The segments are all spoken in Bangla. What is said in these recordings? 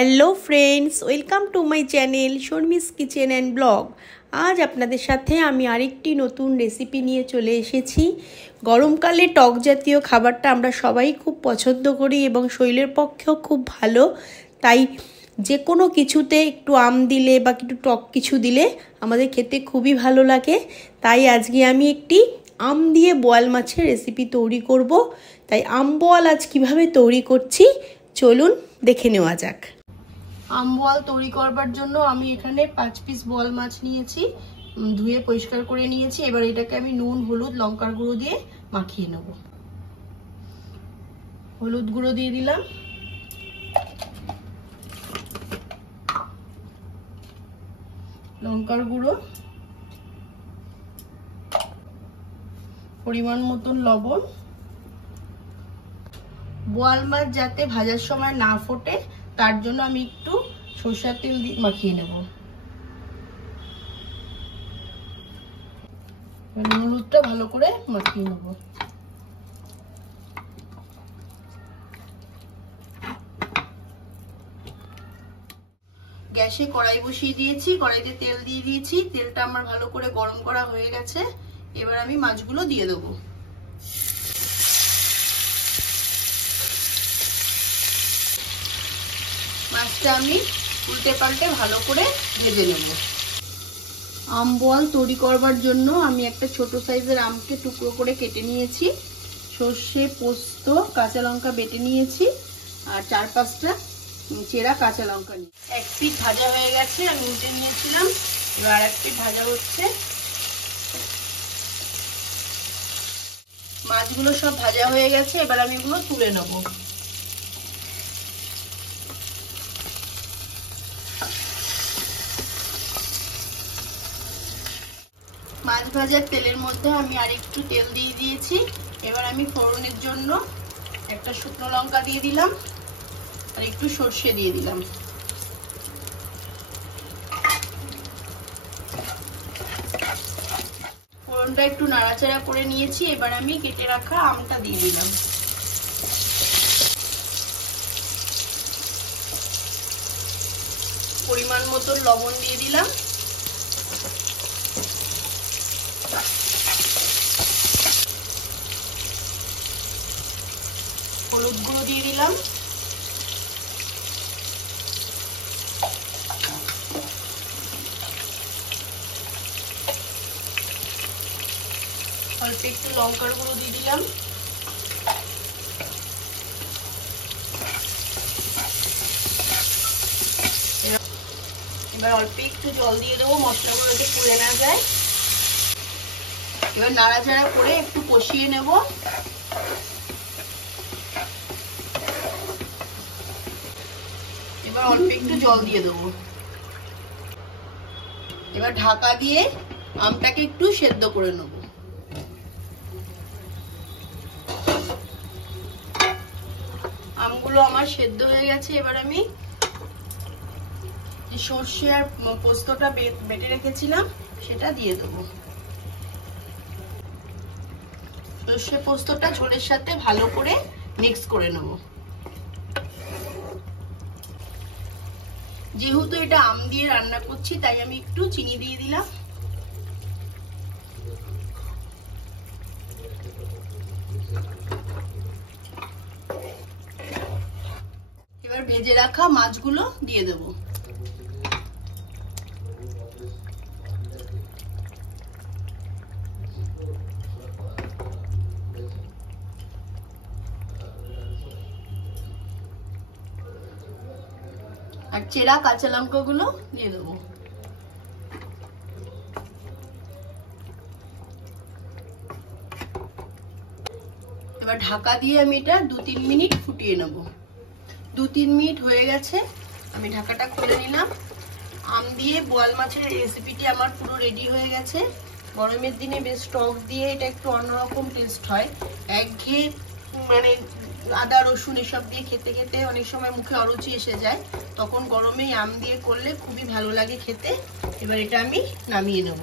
Hello friends, welcome to my channel Sharmi's kitchen and blog. আজ আপনাদের সাথে আমি আরেকটি নতুন রেসিপি নিয়ে চলে এসেছি। গরমকালে টক জাতীয় খাবারটা আমরা সবাই খুব পছন্দ করি এবং শরীরের পক্ষেও খুব ভালো। তাই যে কোনো কিছুতে একটু আম দিলে বা একটু টক কিছু দিলে আমাদের খেতে খুবই ভালো লাগে। তাই আজকে আমি একটি আম দিয়ে বোয়াল মাছের রেসিপি তৈরি করব। তাই আম বোয়াল আজ কিভাবে তৈরি করছি চলুন দেখে নেওয়া যাক। আম বোয়াল তৈরি করবার জন্য আমি এখানে 5 পিস বোয়াল মাছ নিয়েছি, ধুয়ে পরিষ্কার করে নিয়েছি। এবার এটাকে আমি নুন, হলুদ, লঙ্কার গুঁড়ো দিয়ে মাখিয়ে নেব। হলুদ গুঁড়ো দিয়ে দিলাম, লঙ্কার গুঁড়ো, পরিমাণ মতন লবণ। বোয়াল মাছ যাতে ভাজার সময় না ফোটে তার জন্য আমি একটু সরষের তেল দিয়ে মাখিয়ে নেব। হলুদটা ভালো করে মাখিয়ে নেব। গ্যাসে কড়াই বসিয়ে দিয়েছি, কড়াইতে তেল দিয়ে দিয়েছি। তেলটা আমার ভালো করে গরম করা হয়ে গেছে। এবার আমি মাছগুলো দিয়ে দেবো। মাছটা আমি উল্টে পাল্টে ভালো করে ভেজে নেব। আম বোয়াল তৈরি করবার জন্য আমি একটা ছোট সাইজের আমকে টুকরো করে কেটে নিয়েছি। সর্ষে, পোস্ত, কাঁচা লঙ্কা বেটে নিয়েছি আর 4-5টা চেরা কাঁচা লঙ্কা নিয়ে। এক পিঠ ভাজা হয়ে গেছে, আমি উল্টে নিয়েছিলাম। এবার আর এক পিঠ ভাজা হচ্ছে। মাছগুলো সব ভাজা হয়ে গেছে, এবার আমি এগুলো তুলে নেব। মাছ ভাজার তেলের মধ্যে আমি আর একটু তেল দিয়ে দিয়েছি। এবার আমি ফোড়নের জন্য একটা শুকনো লঙ্কা দিয়ে দিলাম আর একটু সর্ষে দিয়ে দিলাম। ফোড়নটা একটু নাড়াচাড়া করে নিয়েছি। এবার আমি কেটে রাখা আমটা দিয়ে দিলাম। পরিমাণ মতো লবণ দিয়ে দিলাম। হলুদ গুঁড়ো দিয়ে দিলাম। অল্প একটু লঙ্কার গুঁড়ো দিয়ে দিলাম। এবার অল্প একটু জল দিয়ে দেবো, মশলাগুলো যাতে পুড়ে না যায়। এবার নাড়াচাড়া করে একটু কষিয়ে নেব। এবার অল্প একটু জল দিয়ে দেবো। এবার ঢাকা দিয়ে আমটাকে একটু সেদ্ধ করে নেব। আমগুলো আমার সেদ্ধ হয়ে গেছে। এবার আমি যে সর্ষে আর পোস্তটা বেটে রেখেছিলাম সেটা দিয়ে দেবো। সর্ষে পোস্তটা ঝোলের সাথে ভালো করে মিক্স করে নেব। যেহেতু এটা আম দিয়ে রান্না করছি তাই আমি একটু চিনি দিয়ে দিলাম। এবার ভেজে রাখা মাছগুলো দিয়ে দেব। আর চেরা কাঁচা লঙ্কা গুলো দিয়ে দেবো। এবার ঢাকা দিয়ে আমি এটা 2-3 মিনিট ফুটিয়ে নেব। 2-3 মিনিট হয়ে গেছে, আমি ঢাকাটা খুলে নিলাম। আম দিয়ে বোয়াল মাছের রেসিপিটি আমার পুরো রেডি হয়ে গেছে। গরমের দিনে বেশ টক দিয়ে এটা একটু অন্যরকম টেস্ট হয়। একঘেয়ে মানে আদা রসুন এসব দিয়ে খেতে খেতে অনেক সময় মুখে অরুচি এসে যায়, তখন গরমে আম দিয়ে করলে খুবই ভালো লাগে খেতে। এবার এটা আমি নামিয়ে নেব।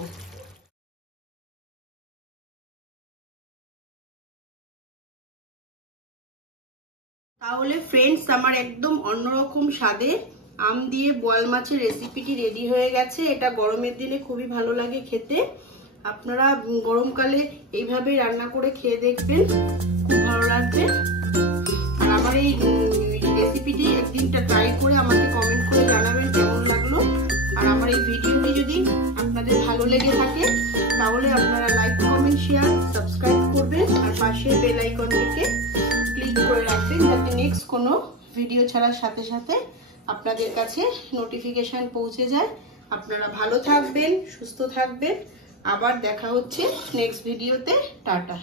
তাহলে ফ্রেন্ডস, আমার একদম অন্যরকম স্বাদে আম দিয়ে বোয়াল মাছের রেসিপিটি রেডি হয়ে গেছে। এটা গরমের দিনে খুবই ভালো লাগে খেতে। আপনারা গরমকালে এইভাবে রান্না করে খেয়ে দেখবেন, খুব ভালো লাগবে। আর আমার এই রেসিপিটি একদিনটা ট্রাই করে আমাকে কমেন্ট করে জানাবেন কেমন লাগলো। আর আমার এই ভিডিওটি যদি আপনাদের ভালো লেগে থাকে তাহলে আপনারা লাইক, কমেন্ট, শেয়ার, সাবস্ক্রাইব করবেন। আর পাশে বেল আইকনটিকে ক্লিক করে রাখবেন যাতে নেক্সট কোনো ভিডিও ছাড়ার সাথে সাথে আপনাদের কাছে নোটিফিকেশন পৌঁছে যায়। আপনারা ভালো থাকবেন, সুস্থ থাকবেন। আবার দেখা হচ্ছে নেক্সট ভিডিওতে। টাটা।